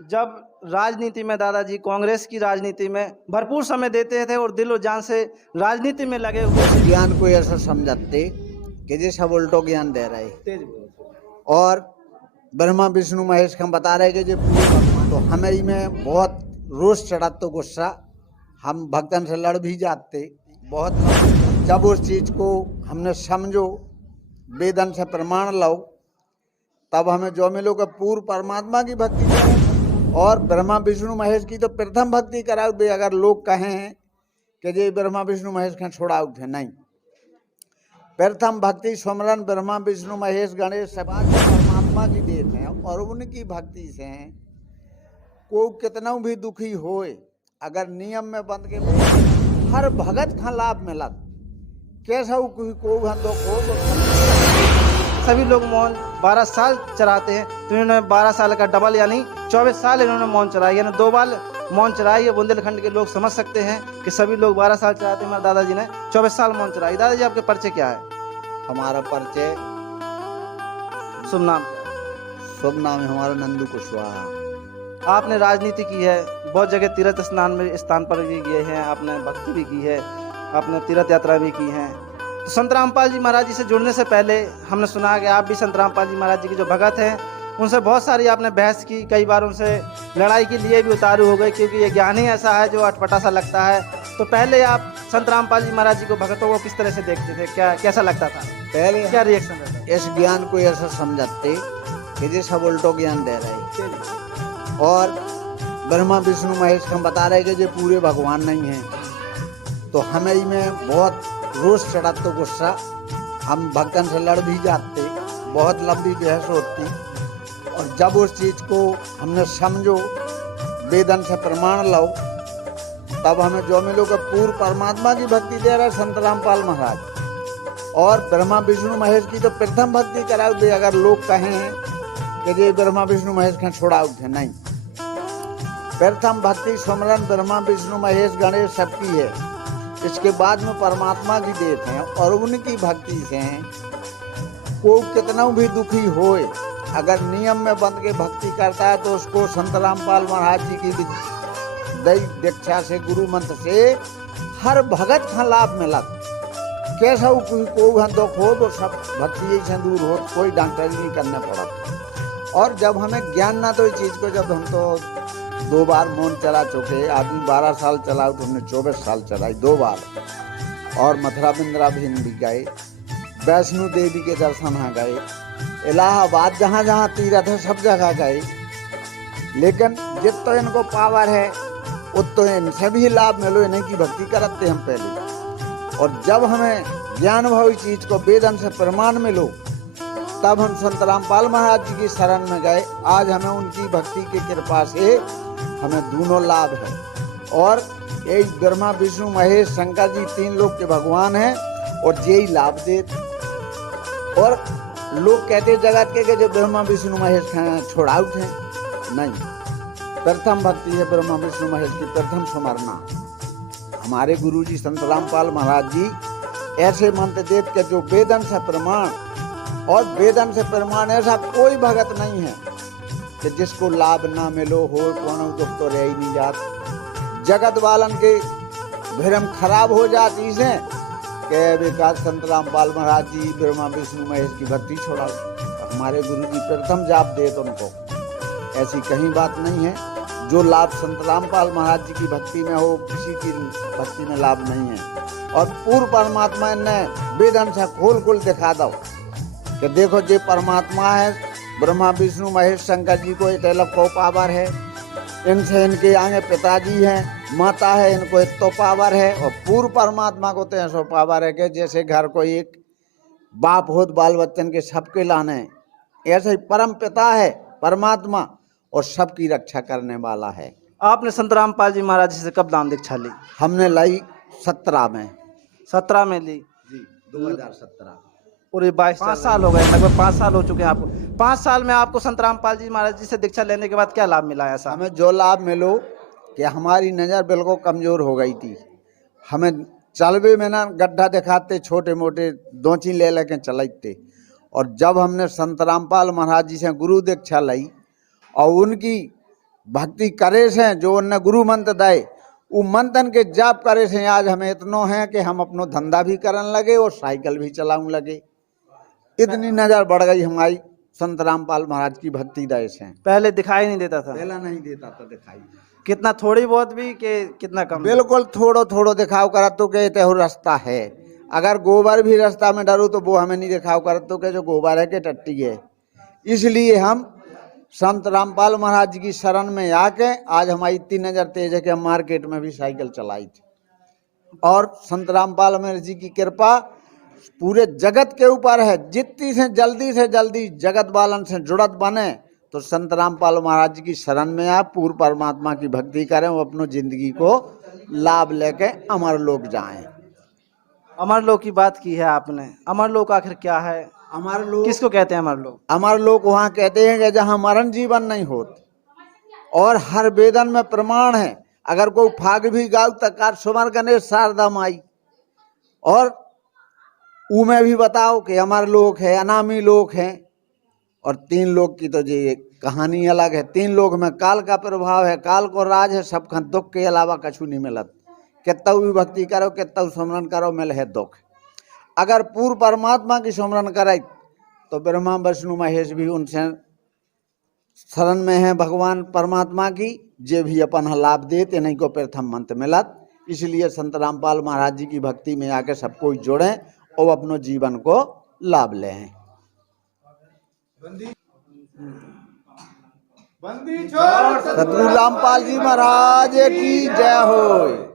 जब राजनीति में दादाजी कांग्रेस की राजनीति में भरपूर समय देते थे और दिल और जान से राजनीति में लगे हुए ज्ञान को ऐसा समझते कि जे सब उल्टो ज्ञान दे रहे तेज और ब्रह्मा विष्णु महेश हम बता रहे कि जो पूरे भगवान, तो हमें ही में बहुत रोष चढ़ा, तो गुस्सा हम भक्तन से लड़ भी जाते बहुत। जब उस चीज को हमने समझो, वेदन से प्रमाण लो, तब हमें जो मिलो कि पूर्व परमात्मा की भक्ति करें और ब्रह्मा विष्णु महेश की तो प्रथम भक्ति कराओ दे। अगर लोग कहें कि जे ब्रह्मा विष्णु महेश के छोड़ाओ थे, नहीं, प्रथम भक्ति सुमरन ब्रह्मा विष्णु महेश गणेश सब परमात्मा की देन है और उनकी भक्ति से को कितना भी दुखी होए, अगर नियम में बंद के हर भगत का लाभ मिलत, कैसा को दुख हो तो सभी लोग मौन 12 साल चराते हैं, तो इन्होंने 12 साल का डबल यानी 24 साल इन्होंने मौन चराया, यानी 2 बार मौन चराई है। बुंदेलखंड के लोग समझ सकते हैं कि सभी लोग 12 साल चराते हैं, हमारे दादाजी ने 24 साल मौन चराई। दादाजी आपके परिचय क्या है? हमारा परिचय शुभ नाम? शुभ नाम है हमारा नंदू कुशवाहा। आपने राजनीति की है, बहुत जगह तीर्थ स्थान पर भी गए हैं, आपने भक्ति भी की है, आपने तीर्थ यात्रा भी की है। तो संत रामपाल जी महाराज जी से जुड़ने से पहले हमने सुना कि आप भी संत रामपाल जी महाराज जी के जो भगत हैं उनसे बहुत सारी आपने बहस की, कई बार उनसे लड़ाई के लिए भी उतारू हो गए, क्योंकि ये ज्ञान ही ऐसा है जो अटपटा सा लगता है। तो पहले आप संत रामपाल जी महाराज जी को, भगतों को किस तरह से देखते थे, क्या कैसा लगता था, पहले क्या रिएक्शन रहता? इस ज्ञान को ऐसा समझते कि जे सब उल्टो ज्ञान दे रहे और ब्रह्मा विष्णु महेश हम बता रहे कि जो पूरे भगवान नहीं हैं, तो हमें ही में बहुत रोष चढ़ा, तो गुस्सा हम भक्तन से लड़ भी जाते, बहुत लंबी बहस होती। और जब उस चीज को हमने समझो, वेदन से प्रमाण लो, तब हमें जो मिलो कि पूर्व परमात्मा की भक्ति दे रहे संत रामपाल महाराज और ब्रह्मा विष्णु महेश की तो प्रथम भक्ति कराओ दे। अगर लोग कहें कि जे ब्रह्मा विष्णु महेश के छोड़ाओ थे, नहीं, प्रथम भक्ति सुमरन ब्रह्मा विष्णु महेश गणेश सबकी है, इसके बाद में परमात्मा की देत हैं और उनकी भक्ति से को कितना भी दुखी होए, अगर नियम में बंद के भक्ति करता है तो उसको संत रामपाल महाराज जी की दीक्षा से, गुरु मंत्र से हर भगत का लाभ मिला। कैसा को दुख हो तो सब भक्ति से दूर हो, कोई डॉक्टरी नहीं करना पड़ा। और जब हमें ज्ञान ना तो इस चीज को, जब हम तो 2 बार मौन चला चुके, आदमी 12 साल चला तो हमने 24 साल चलाई 2 बार, और मथुरा वृंदावन भी गए, वैष्णो देवी के दर्शन आ गए, इलाहाबाद जहाँ जहाँ तीर्थ है सब जगह गए। लेकिन जित तो इनको पावर है उतो इनसे भी लाभ मिलो, इन्हीं की भक्ति करते हम पहले। और जब हमें ज्ञान भावी चीज को वेदन से प्रमाण मिलो, तब हम संत रामपाल महाराज जी की शरण में गए। आज हमें उनकी भक्ति की कृपा से हमें दोनों लाभ है। और एक ब्रह्मा विष्णु महेश शंकर जी 3 लोग के भगवान हैं और यही लाभ दे। और लोग कहते जगत के जो ब्रह्मा विष्णु महेश छोड़ाऊ थे, नहीं, प्रथम भक्ति है ब्रह्मा विष्णु महेश की, प्रथम सुमरना। हमारे गुरु जी संत रामपाल महाराज जी ऐसे मंत्र देत के जो वेदन से प्रमाण, और वेदन से प्रमाण ऐसा कोई भगत नहीं है कि जिसको लाभ ना मिलो हो, कोनो दुख तो रह ही नहीं जात। जगत वालन के भ्रम खराब हो जाती से कि विकास संत रामपाल महाराज जी ब्रह्मा विष्णु महेश की भक्ति छोड़ा। हमारे गुरु जी प्रथम जाप दे तो उनको, ऐसी कहीं बात नहीं है। जो लाभ संत रामपाल महाराज जी की भक्ति में हो, किसी की भक्ति में लाभ नहीं है। और पूर्व परमात्मा ने वेदन से खोल दिखा दो कि देखो जे परमात्मा है, ब्रह्मा विष्णु महेश शंकर जी को इतना को पावर है, इनसे इनके आगे पिताजी हैं, माता है, इनको इतना पावर है। और पूर्व परमात्मा को तो ऐसा पावर है कि जैसे घर को एक बाप हो बाल बच्चन के सबके लाने, ऐसे ही परम पिता है परमात्मा और सबकी रक्षा करने वाला है। आपने संत रामपाल जी महाराज जी से कब दान दीक्षा ली? हमने लाई 17 में। 17 में ली जी, 2017। पूरे 5 साल हो गए, लगभग 5 साल हो चुके हैं आपको। 5 साल में आपको संत रामपाल जी महाराज जी से दीक्षा लेने के बाद क्या लाभ मिला? ऐसा हमें जो लाभ मिलो कि हमारी नज़र बिल्कुल कमज़ोर हो गई थी। हमें चलवे में ना गड्ढा दिखाते, छोटे मोटे दोची ले लेके चलाते। और जब हमने संत रामपाल महाराज जी से गुरु दीक्षा लाई और उनकी भक्ति करे से जो उन्हें गुरु मंत्र दे वो मंथन के जाप करे से आज हमें इतनो है कि हम अपनो धंधा भी करन लगे और साइकिल भी चलाऊं लगे। इतनी नजर बढ़ गई हमारी संत रामपाल महाराज की भक्ति दय से। पहले दिखाई नहीं देता था? पहला नहीं देता था दिखाई। कितना, थोड़ी बहुत भी के कितना कम? बिल्कुल थोड़ो थोड़ो दिखाव करत तो के हो रास्ता है। अगर गोबर भी रास्ता में डरू तो वो हमें नहीं दिखाव करत तो के जो गोबर है के टट्टी है। इसलिए हम संत रामपाल महाराज जी की शरण में आके आज हमारी इतनी नजर तेज है कि हम मार्केट में भी साइकिल चलाई थी। और संत रामपाल महाराज जी की कृपा पूरे जगत के ऊपर है। जितनी से जल्दी जगत वालन से जुड़त बने तो संत रामपाल महाराज जी की शरण में आप पूर्ण परमात्मा की भक्ति करें, वो अपनी जिंदगी को लाभ लेके अमर लोक जाएं। अमर लोक की बात की है आपने, अमर लोक आखिर क्या है? अमर लोक किसको कहते हैं अमर लोक? अमर लोक वहाँ कहते हैं कि जहाँ मरण जीवन नहीं होत। और हर वेदन में प्रमाण है, अगर कोई फाग भी गाव तक सुमर गणेश शारदा माई, और उमें भी बताओ कि अमर लोक है, अनामी लोक है। और 3 लोक की तो ये कहानी अलग है। 3 लोक में काल का प्रभाव है, काल को राज है, सब खन दुख के अलावा कछु नहीं मिलत। कितना भी भक्ति करो, कितना सुमरन करो, मिल है दुख। अगर पूर्ण परमात्मा की सुमरन करे तो ब्रह्मा विष्णु महेश भी उनसे शरण में है भगवान परमात्मा की, जे भी अपन लाभ देते नहीं को प्रथम मंत्र मिलत। इसलिए संत रामपाल महाराज जी की भक्ति में आके सब कोई जुड़े और अपने जीवन को लाभ लें। सतगुरु रामपाल जी महाराज की जय हो।